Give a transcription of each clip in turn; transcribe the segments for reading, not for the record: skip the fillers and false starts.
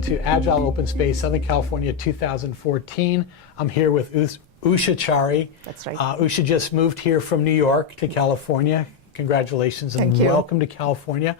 welcome to Agile Open Space, Southern California 2014. I'm here with Usha Chari. That's right. Usha just moved here from New York to California. Congratulations and welcome to California.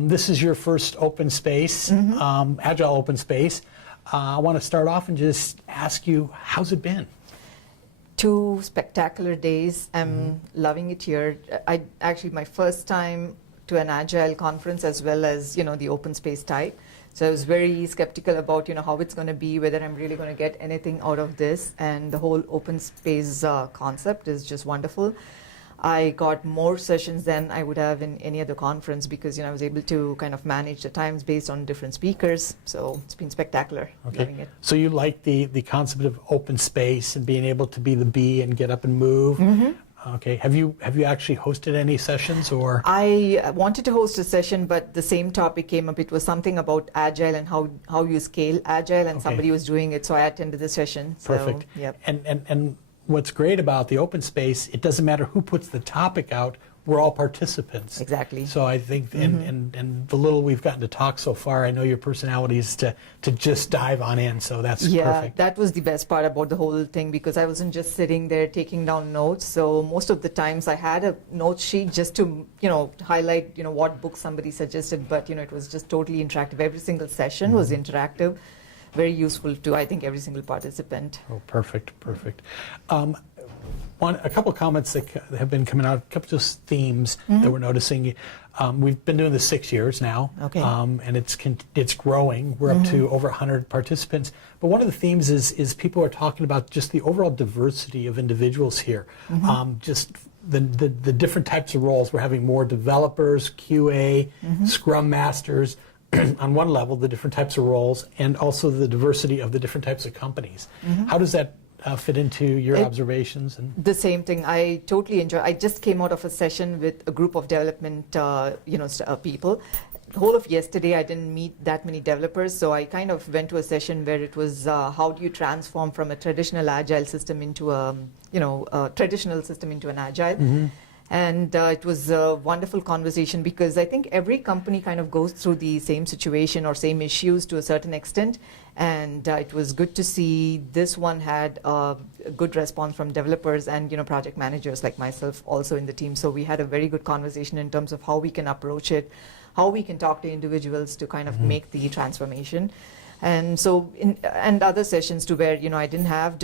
This is your first open space, Agile Open Space. I want to start off and just ask you, how's it been? 2 spectacular days. I'm loving it here. Actually, my first time to an Agile conference as well as, the open space type. So I was very skeptical about, how it's going to be, whether I'm really going to get anything out of this. And the whole open space concept is just wonderful. I got more sessions than I would have in any other conference because, I was able to kind of manage the times based on different speakers. So it's been spectacular. Okay. Loving it. So you like the concept of open space and being able to be the bee and get up and move. Okay. Have you actually hosted any sessions or? I wanted to host a session, but the same topic came up. It was something about Agile and how you scale Agile, and somebody was doing it, so I attended the session. Perfect. So, yep. And what's great about the open space, it doesn't matter who puts the topic out, we're all participants. Exactly. So I think, and the little we've gotten to talk so far, I know your personality is to just dive on in, so that's perfect. Yeah, that was the best part about the whole thing because I wasn't just sitting there taking down notes. So most of the times I had a note sheet just to, highlight, what book somebody suggested, but, it was just totally interactive. Every single session was interactive. Very useful to, I think, every single participant. Oh, perfect. A couple of comments that have been coming out, a couple of themes that we're noticing. We've been doing this 6 years now, and it's growing. We're up to over 100 participants. But one of the themes is people are talking about just the overall diversity of individuals here. Just the different types of roles. We're having more developers, QA, Scrum Masters, on one level, the different types of roles, and also the diversity of the different types of companies. How does that fit into your observations? And the same thing. I totally enjoy. I just came out of a session with a group of development, people. The whole of yesterday, I didn't meet that many developers, so I kind of went to a session where it was how do you transform from a traditional Agile system into a traditional system into an Agile. And it was a wonderful conversation because I think every company kind of goes through the same situation or same issues to a certain extent. And it was good to see this one had a good response from developers and project managers like myself also in the team. So we had a very good conversation in terms of how we can approach it, how we can talk to individuals to kind of make the transformation. And so, and other sessions too, where I didn't have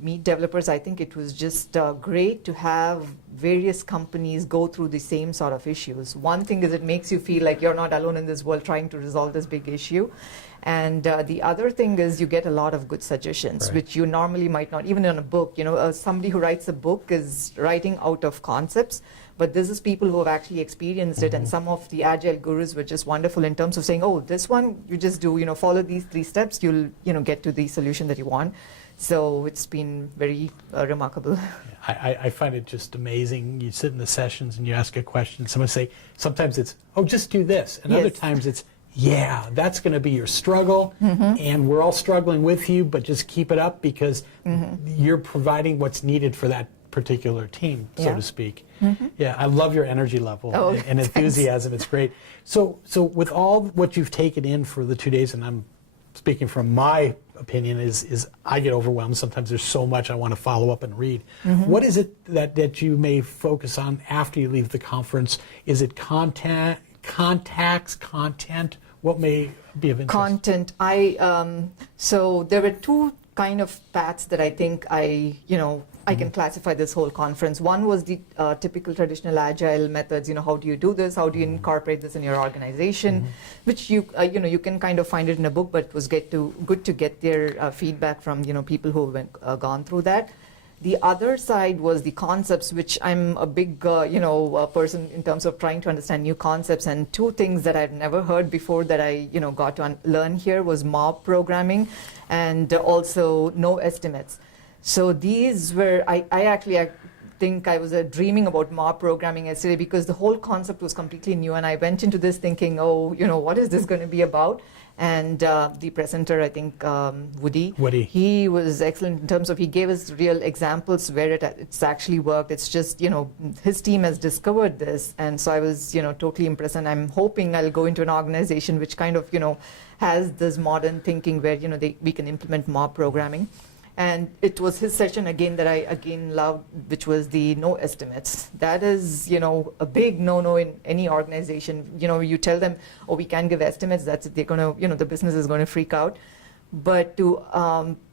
meet developers. I think it was just great to have various companies go through the same sort of issues. One thing is it makes you feel like you're not alone in this world trying to resolve this big issue. And the other thing is you get a lot of good suggestions, which you normally might not, even in a book. Somebody who writes a book is writing out of concepts, but this is people who have actually experienced it, and some of the Agile gurus were just wonderful in terms of saying, oh, this one, you just do, follow these 3 steps, you'll, get to the solution that you want. So it's been very remarkable. I find it just amazing. You sit in the sessions and you ask a question, someone say, sometimes it's, oh, just do this. And other times it's, yeah, that's going to be your struggle, and we're all struggling with you, but just keep it up because you're providing what's needed for that particular team, so to speak. Yeah, I love your energy level and enthusiasm. It's great. So with all what you've taken in for the 2 days, and I'm speaking from my opinion, is I get overwhelmed. Sometimes there's so much I want to follow up and read. What is it that you may focus on after you leave the conference? Is it content? What may be of interest? Content. So there were 2 kind of paths that I think I can classify this whole conference. One was the typical traditional Agile methods. How do you do this? How do you incorporate this in your organization? Which you can kind of find it in a book, but it was good to get their feedback from people who have gone through that. The other side was the concepts, which I'm a big, person in terms of trying to understand new concepts. And 2 things that I've never heard before that I, got to learn here was mob programming and also no estimates. So these were, I think I was dreaming about mob programming yesterday because the whole concept was completely new, and I went into this thinking, oh, what is this going to be about? And the presenter, I think Woody, he was excellent in terms of he gave us real examples where it's actually worked. It's just, his team has discovered this. And so I was, totally impressed. And I'm hoping I'll go into an organization which kind of, has this modern thinking where, we can implement mob programming. And it was his session again that I loved, which was the no estimates. That is, a big no-no in any organization. You tell them, oh, we can't give estimates. That's it. They're going to, the business is going to freak out. But to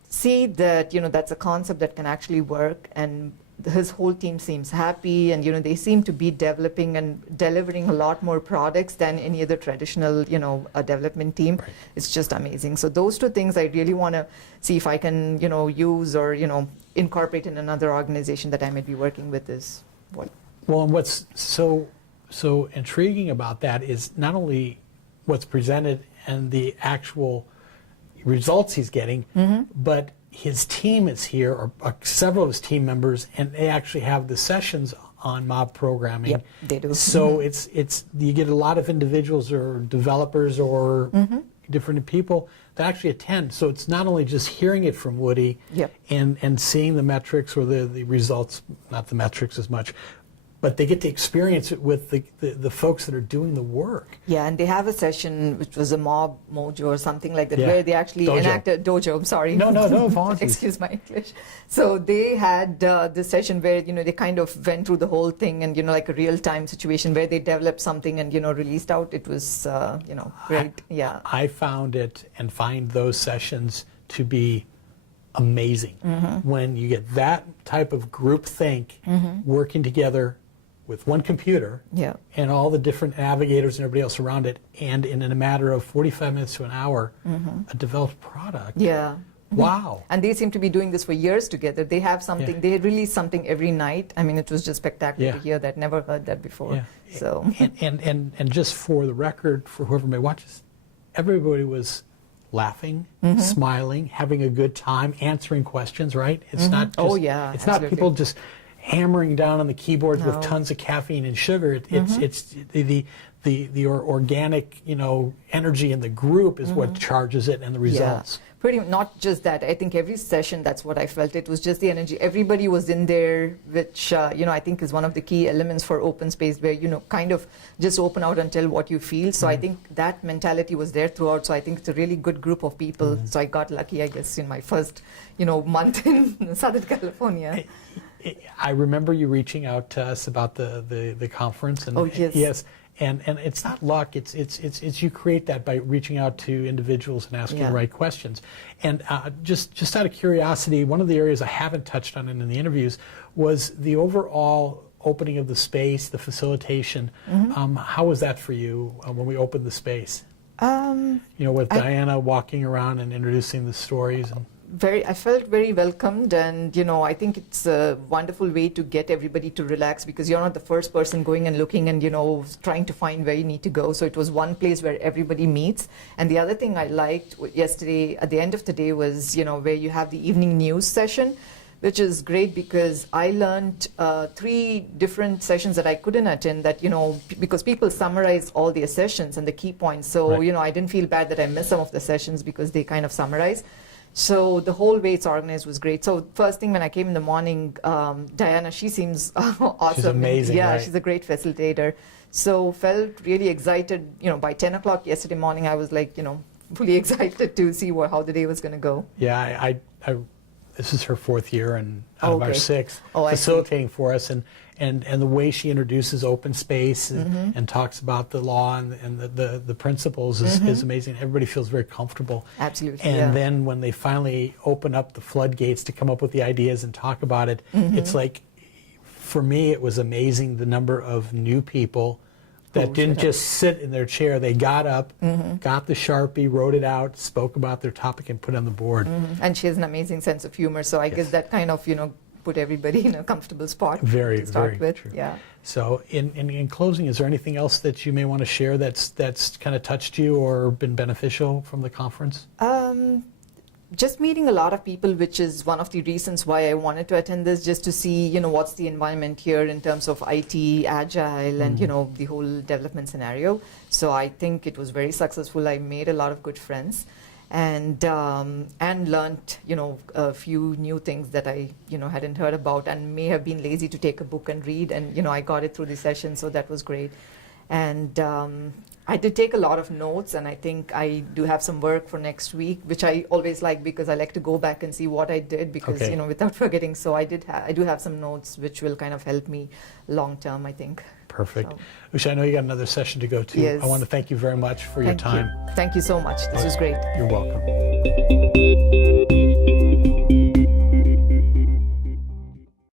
see that, that's a concept that can actually work, and his whole team seems happy, and they seem to be developing and delivering a lot more products than any other traditional a development team. Right. It's just amazing. So those two things I really want to see if I can use or incorporate in another organization that I might be working with. Is what well, and what's so intriguing about that is not only what's presented and the actual results he's getting, but his team is here, or several of his team members, and they actually have the sessions on mob programming. Yep, they do. So it's you get a lot of individuals or developers or different people that actually attend. So it's not only just hearing it from Woody and seeing the metrics or the results, not the metrics as much, but they get to experience it with the folks that are doing the work. Yeah, and they have a session which was a mob mojo or something like that, where they actually enacted dojo. I'm sorry. No, apologies. Excuse my English. So they had this session where they kind of went through the whole thing, and like a real-time situation where they developed something and released out. It was great. I found it and find those sessions to be amazing when you get that type of group think working together with one computer and all the different navigators and everybody else around it, and in a matter of 45 minutes to an hour, a developed product. Yeah. Wow. And they seem to be doing this for years together. They have something, they release something every night. I mean, it was just spectacular to hear that. Never heard that before. Yeah. So. And just for the record, for whoever may watch this, everybody was laughing, smiling, having a good time, answering questions, right? It's not just, it's not people just hammering down on the keyboards with tons of caffeine and sugar. It's the organic, energy in the group is what charges it, and the results. Pretty not just that. I think every session, that's what I felt. It was just the energy. Everybody was in there, which I think is one of the key elements for open space, where kind of just open out and tell what you feel. So I think that mentality was there throughout. So I think it's a really good group of people. So I got lucky, I guess, in my first month in Southern California. I remember you reaching out to us about the conference, and yes. And it's not luck. It's you create that by reaching out to individuals and asking the right questions. And just out of curiosity, one of the areas I haven't touched on in the interviews was the overall opening of the space, the facilitation. How was that for you when we opened the space? With Diana walking around and introducing the stories. I felt very welcomed, and I think it's a wonderful way to get everybody to relax, because you're not the first person going and looking and trying to find where you need to go. So it was one place where everybody meets. And the other thing I liked yesterday at the end of the day was where you have the evening news session, which is great, because I learned 3 different sessions that I couldn't attend, that because people summarize all their sessions and the key points. So I didn't feel bad that I missed some of the sessions because they kind of summarize. So the whole way it's organized was great. So first thing when I came in the morning, Diana, she seems awesome. She's amazing, right? She's a great facilitator. So felt really excited. By 10 o'clock yesterday morning, I was like, fully excited to see how the day was going to go. Yeah, I this is her 4th year and out of our 6th facilitating for us, and the way she introduces open space and talks about the law and the principles is amazing. Everybody feels very comfortable. Absolutely. And then when they finally open up the floodgates to come up with the ideas and talk about it, it's like, for me, it was amazing the number of new people that didn't just sit in their chair. They got up, got the Sharpie, wrote it out, spoke about their topic, and put it on the board. And she has an amazing sense of humor. So I guess that kind of, put everybody in a comfortable spot to start with. True. Yeah. So in closing, is there anything else that you may want to share that's kind of touched you or been beneficial from the conference? just meeting a lot of people, which is one of the reasons why I wanted to attend this, just to see, what's the environment here in terms of IT, Agile, and, the whole development scenario. So I think it was very successful. I made a lot of good friends and learned, a few new things that I, hadn't heard about and may have been lazy to take a book and read. And, I got it through the session, so that was great. And I did take a lot of notes, and I think I do have some work for next week, which I always like because I like to go back and see what I did because, without forgetting. So I do have some notes which will kind of help me long term, I think. Perfect. So. Usha, I know you got another session to go to. Yes. I want to thank you very much for your time. Thank you so much. This was great. You're welcome.